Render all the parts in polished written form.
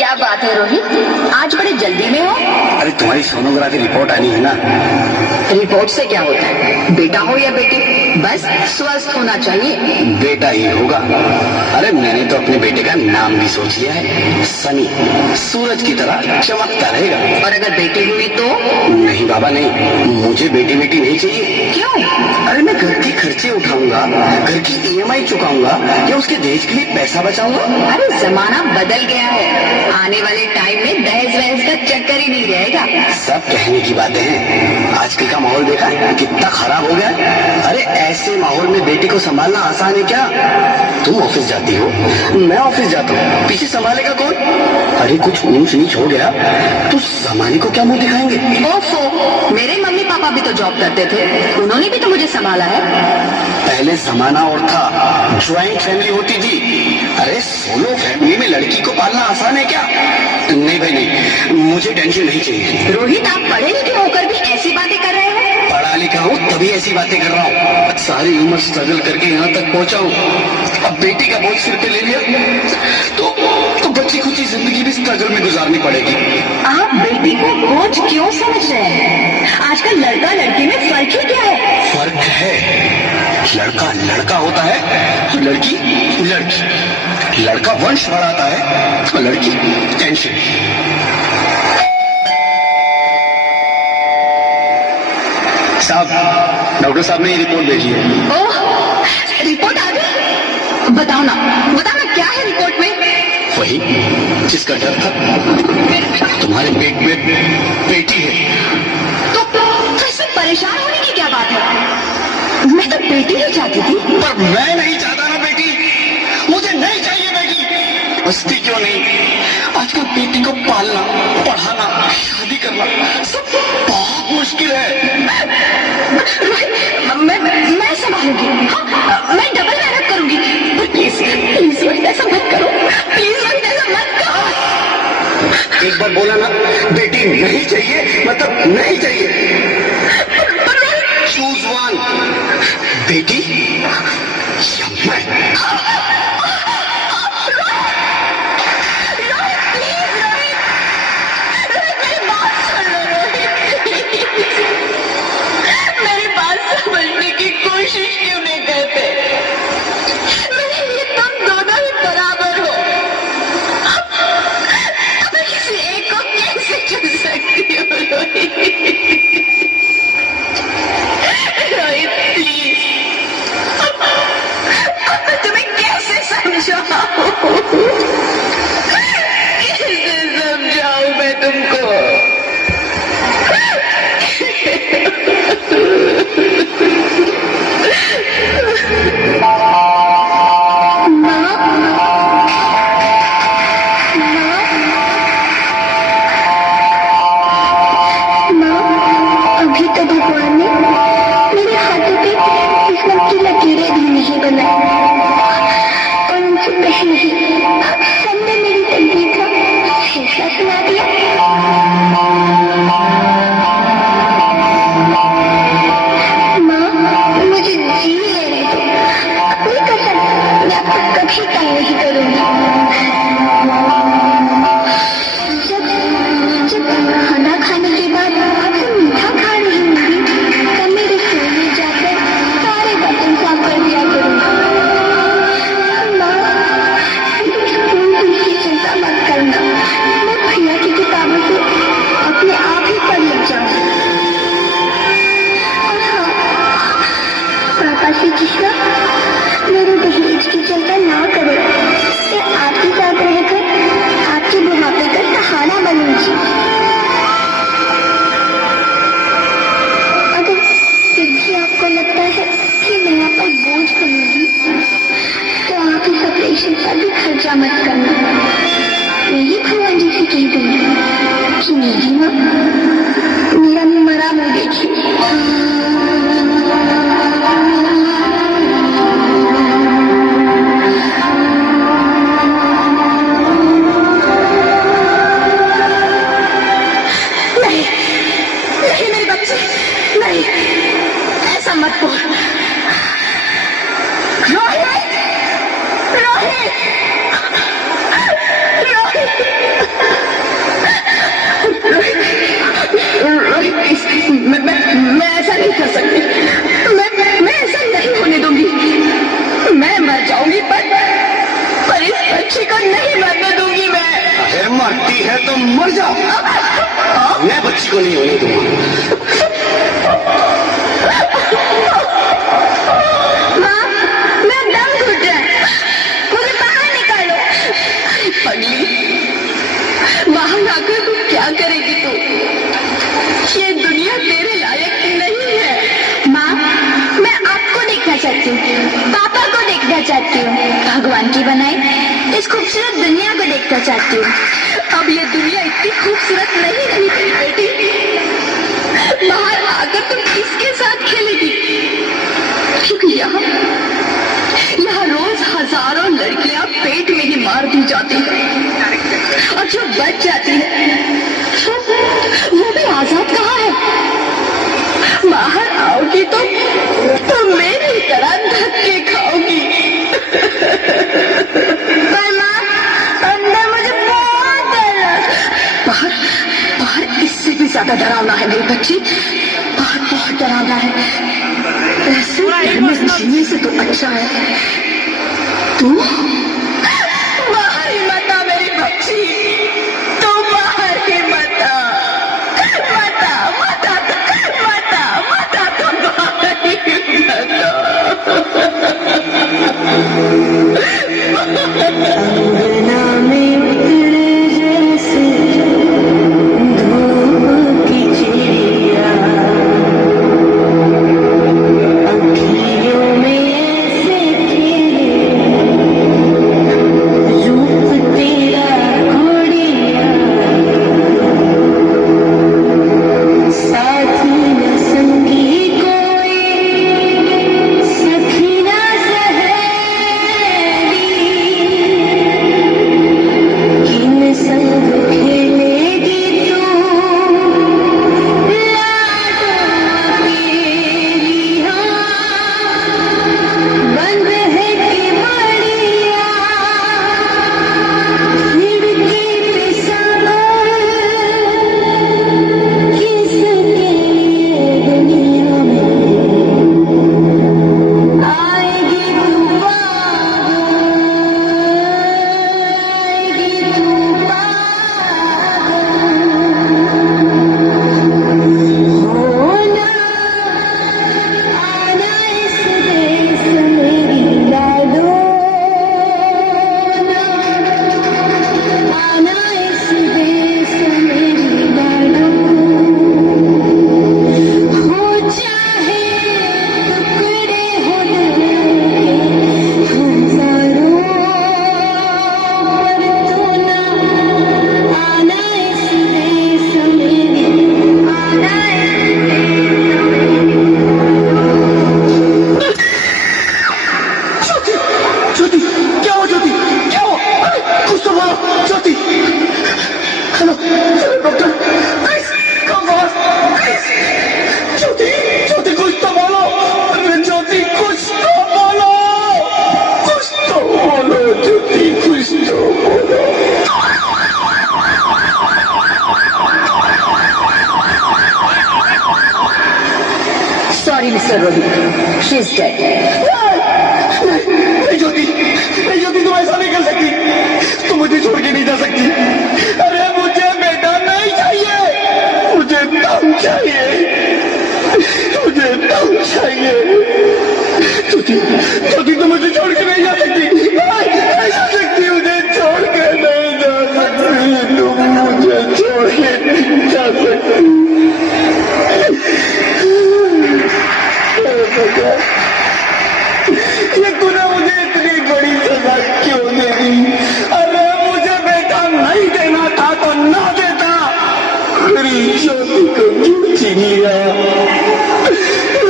क्या बात है रोहित, आज बड़े जल्दी में हो? अरे तुम्हारी सोनोग्राफी रिपोर्ट आनी है ना। रिपोर्ट से क्या होता है? बेटा हो या बेटी, बस स्वस्थ होना चाहिए। बेटा ही होगा। अरे मैंने तो अपने बेटे का नाम भी सोच लिया है, सनी। सूरज की तरह चमकता रहेगा। और अगर बेटी हुई तो? नहीं बाबा नहीं, मुझे बेटी बेटी नहीं चाहिए। क्यों? अरे मैं घर के खर्चे उठाऊंगा, घर की EMI चुकाऊंगा या उसके दहेज के लिए पैसा बचाऊंगा। अरे जमाना बदल गया है, आने वाले टाइम में दहेज वहेज का चक्कर ही नहीं रहेगा। सब कहने की बातें हैं, आजकल का माहौल देखा है कितना खराब हो गया है। अरे ऐसे माहौल में बेटी को संभालना आसान है क्या? तुम ऑफिस जाती हो, मैं ऑफिस जाता हूँ, पीछे संभालेगा कौन? अरे कुछ ऊंच नीच हो गया तो जमाने को क्या मुंह दिखाएंगे? ओफो, मेरे मम्मी पापा भी तो जॉब करते थे, उन्होंने भी तो मुझे संभाला है। पहले जमाना और था, ज्वाइंट फैमिली होती थी। अरे सोलो फैमिली में लड़की को पालना आसान है क्या? नहीं भाई नहीं, मुझे टेंशन नहीं चाहिए। रोहित, आप पढ़े लिखे होकर भी ऐसी बातें कर रहे हो? पढ़ा लिखा हूँ तभी ऐसी बातें कर रहा हूँ। सारी उम्र स्ट्रगल करके यहाँ तक पहुँचा हूँ, अब बेटी का बोझ सिर पे ले लिया तो बच्ची खुची जिंदगी भी स्ट्रगल में गुजारनी पड़ेगी। आप बेटी को बोझ क्यों समझ रहे हैं? आजकल लड़का लड़की में फर्क ही क्या है? फर्क है, लड़का लड़का होता है और लड़की लड़की। लड़का वंश बढ़ाता है और लड़की टेंशन। साहब, डॉक्टर साहब ने ये रिपोर्ट भेजी है। ओह, रिपोर्ट आ गई? बताओ ना क्या है रिपोर्ट में? वही जिसका डर था, तुम्हारे पेट में बेटी है। तो इसमें परेशान होने की क्या बात है? मैं तो बेटी ही चाहती थी। पर मैं नहीं चाहता ना बेटी, मुझे नहीं चाहिए बेटी। बस्ती क्यों नहीं, आजकल बेटी को पालना, पढ़ाना, शादी करना सब बहुत मुश्किल है। मैं संभालूंगी, हाँ, मैं डबल मेहनत करूंगी। प्लीज प्लीज रोहित, ऐसा मत करो, प्लीज रोहित, ऐसा मत करो। एक बार बोला ना, बेटी नहीं चाहिए मतलब नहीं चाहिए। चूज वन, बेटी या मैं। समझने की कोशिश क्यों नहीं करते? मेरे लिए तुम दोनों ही बराबर हो। अब मैं किसी एक को कैसे चुन सकती हूँ रोहित? रोहित प्लीज, अब मैं तुम्हें है तो मर जाओ। मैं बच्ची को नहीं होने दूंगा। माँ, मेरा दम घुट रहा है, मुझे बाहर निकालो। अरे पगली, बाहर आकर तू क्या करेगी तू? ये दुनिया तेरे लायक नहीं है। माँ, मैं आपको देखना चाहती हूँ, पापा को देखना चाहती हूँ, भगवान की बनाई इस खूबसूरत दुनिया को देखना चाहती हूँ। अब ये दुनिया इतनी खूबसूरत नहीं रही तेरी बेटी। बाहर आकर तुम किसके साथ खेलेगी? क्योंकि यहाँ रोज हजारों लड़कियां पेट में ही मार दी जाती है, और जो बच जाती है वो भी आजाद कहाँ है? बाहर आओगी तो मेरी तरह धक्के खाओगी। पर माँ, अंदर मुझे बहुत डर रहा है। बाहर बाहर इससे भी ज्यादा डरावना है मेरी बच्ची, बाहर बहुत डरावना है। ऐसे घर में जीने से तो अच्छा है तू बाहर ही मत आ मेरी बच्ची, तू बाहर ही मत आ, मत आ, मत आ, मत आ, मत आ, तू बाहर ही मत आ। Sorry, Mr. Rohit. She's dead. नहीं ज्योति, नहीं ज्योति, तुम ऐसा नहीं कर सकती, तुम मुझे छोड़ के नहीं जा सकती। अरे मुझे बेटा नहीं चाहिए, मुझे दम चाहिए, मुझे दम चाहिए। ज्योति, ज्योति, तुम मुझे छोड़ के नहीं जा सकती, नहीं जा सकती, मुझे छोड़ के नहीं जा सकती, तुम मुझे छोड़ के नहीं जा सकती। ये तूने मुझे इतनी बड़ी सजा क्यों दे दी? अरे मुझे बेटा नहीं देना था तो ना देता, मेरी ज्योति को क्यों छीन लिया?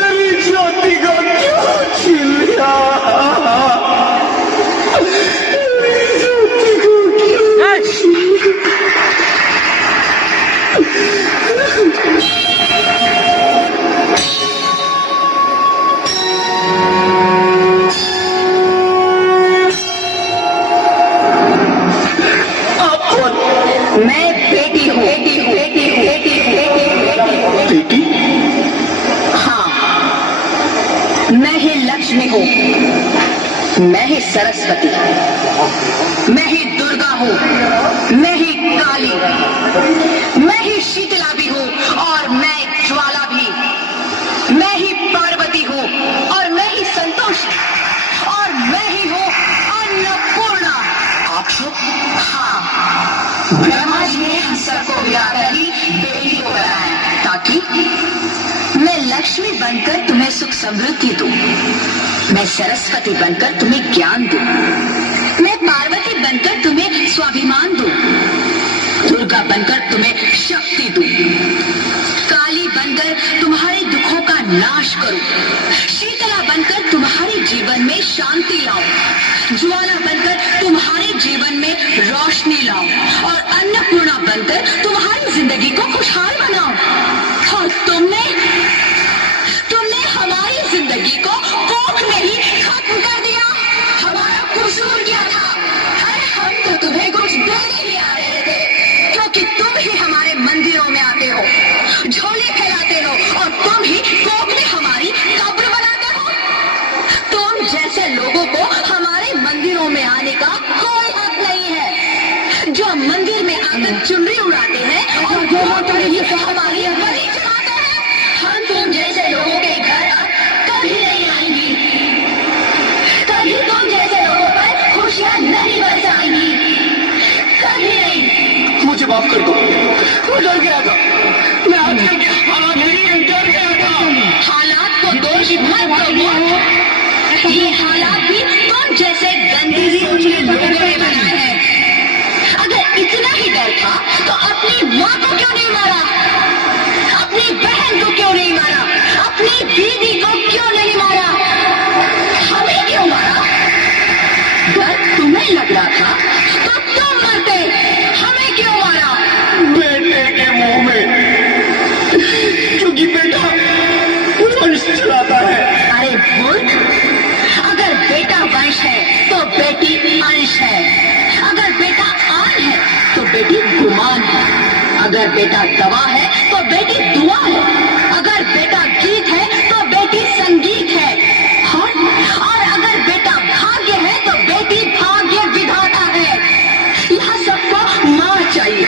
मेरी ज्योति को क्यों छीन लिया? मेरी ज्योति को क्यों छीन लिया? मैं बेटी हूँ, बेटी हूँ, बेटी हूँ, बेटी हूँ, बेटी? हाँ, मैं ही लक्ष्मी हूँ, मैं ही सरस्वती, मैं ही दुर्गा हूँ, मैं ही काली। वाली, मैं ही शीतला भी हूँ और मैं ज्वाला भी, मैं ही पार्वती हूँ और मैं ही संतोष और मैं ही हूँ अन्नपूर्णा। आप सब? हाँ, ब्रह्मा जी ने हम सबको मिलाकर ही बेटी को बनाया ताकि मैं लक्ष्मी बनकर तुम्हें सुख समृद्धि दूं, मैं सरस्वती बनकर तुम्हें ज्ञान दूं, मैं पार्वती बनकर तुम्हें स्वाभिमान दूं, दुर्गा बनकर तुम्हें शक्ति दूं, काली बनकर तुम्हारे दुखों का नाश करूं, शीतला बनकर तुम्हारे जीवन में शांति लाऊं, ज्वाला बनकर तुम्हारे जीवन में रोशनी लाऊं और अन्नपूर्णा बनकर तुम्हारी जिंदगी को खुशहाल बनाऊं। और तुमने हमारी जिंदगी को कोख में ही खत्म कर दिया। हमारा कसूर क्या था? अरे हम तो तुम्हें कुछ देने ही आ रहे थे, क्योंकि तुम ही हमारे मंदिरों में आते हो, झोले फैलाते हो और तुम ही कोख में हमारी कब्र बनाते हो। तुम जैसे लोगों को हमारे मंदिरों में आने का कोई हक नहीं है, जो मंदिर में आकर चुनरी उड़ाते हैं और हमारी बलि चढ़ाते हैं। हम तुम जैसे लोगों के घर अब कभी नहीं आएंगी, कभी तुम जैसे लोगों पर खुशियां नहीं बरसाएंगी, कभी नहीं। मुझे माफ कर दो, मैं डर गया था, मैं आजकल के हालात नहीं डर गया था। हालात को दोष मत दो, ये हालात भी तुम जैसे गंदी सोचने लोगों ने बनाए हैं। अगर इतना ही डर था तो अपनी माँ को क्यों नहीं मारा, अपनी बहन को क्यों नहीं मारा, अपनी दीदी को क्यों नहीं मारा, हमें क्यों मारा? डर तुम्हें लग रहा था तो तुम मरते, हमें क्यों मारा? बेटे के मुंह में, क्योंकि बेटा वंश चलाता है। अरे मूर्ख, अगर बेटा वंश है तो बेटी अंश है, अगर बेटा आन है तो बेटी गुमान है, अगर बेटा दवा है तो बेटी दुआ है, अगर बेटा गीत है तो बेटी संगीत है, और अगर बेटा भाग्य है तो बेटी भाग्य विधाता है। यहाँ सबको माँ चाहिए,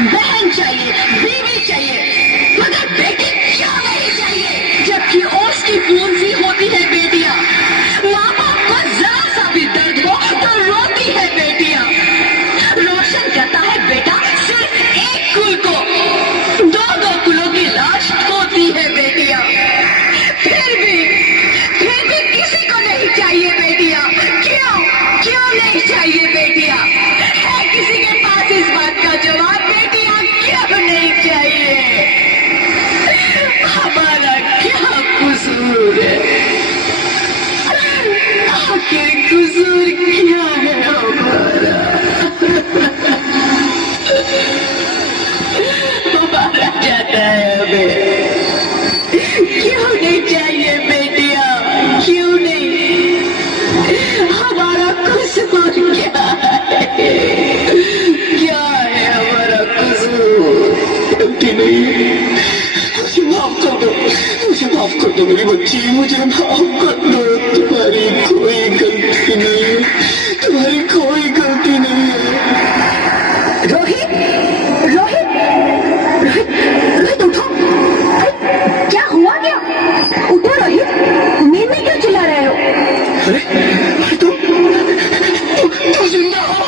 बहन चाहिए, बीवी चाहिए, मगर बेटी क्या नहीं चाहिए? जबकि ओस की बूंद सी होती है बेटियां, माँ बाप को जरा सा भी दर्द हो तो रोती है बेटियां, रोशन करता है बेटा सिर्फ एक कुल को, दो कुलों की लाश होती है बेटियां। फिर भी किसी को नहीं चाहिए बेटियां। क्यों नहीं चाहिए बेटियां? है किसी के पास इस बात का जवाब? बेटियां क्यों नहीं चाहिए? हमारा क्या कसूर है? आखिर कसूर क्या है हमारा? मारा जाता है हमें, क्यों नहीं चाहिए बेटियां? क्यों नहीं? हमारा कसूर क्या है? क्या है हमारा कसूर? गलती नहीं, मुझे माफ कर दो, मुझे माफ कर दो मेरी बच्ची, मुझे माफ कर दो। तुम्हारी कोई गलती नहीं है, तुम्हारी कोई गलती नहीं है। रोहित, रोहित, रोहित, रोहित उठो। अरे क्या हुआ क्या? उठो रोहित, नींद में क्यों चिल्ला रहे हो? अरे तुम जिंदा हो?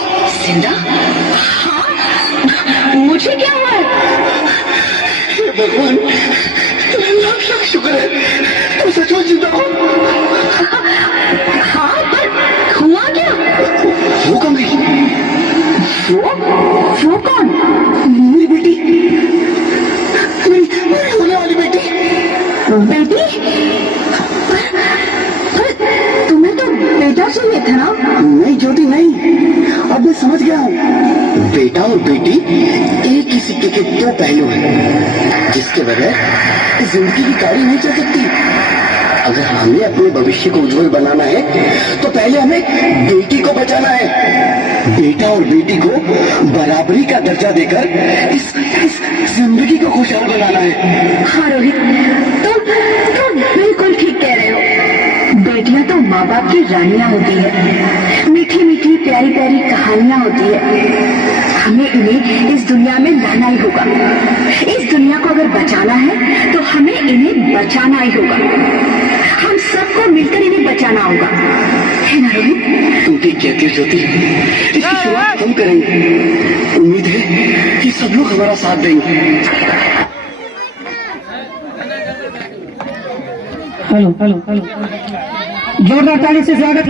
जिंदा? हाँ, मुझे क्या हुआ है? हे भगवान, लाख लाख शुक्र है, तुम सचमुच जिंदा हो। हाँ, पर हुआ क्या? वो कौन गई? वो कौन? मेरी बेटी, मेरी होने वाली बेटी। बेटी? तुम्हें तो बेटा चाहिए था ना? नहीं ज्योति नहीं, अब मैं समझ गया हूँ। बेटा और बेटी एक ही सिक्के के दो पहलू हैं, जिसके बगैर जिंदगी की गाड़ी नहीं चल सकती। अगर हमें अपने भविष्य को उज्जवल बनाना है तो पहले हमें बेटी को बचाना है। बेटा और बेटी को बराबरी का दर्जा देकर इस जिंदगी को खुशहाल बनाना है। हाँ रोहित, तुम बिल्कुल ठीक कह रहे हो। बेटियां तो माँ बाप की रानियां होती है, मीठी मीठी प्यारी प्यारी कहानियां होती है। हमें इन्हें इस दुनिया में लाना ही होगा। इस दुनिया को अगर बचाना है तो हमें इन्हें बचाना ही होगा। हम सबको मिलकर इन्हें बचाना होगा, है ना रोहित? तुम ठीक कहती हो ज्योति, इसकी शुरुआत हम करेंगे। उम्मीद है कि सब लोग हमारा साथ देंगे। हेलो हेलो हेलो, जोरदार ताली से स्वागत।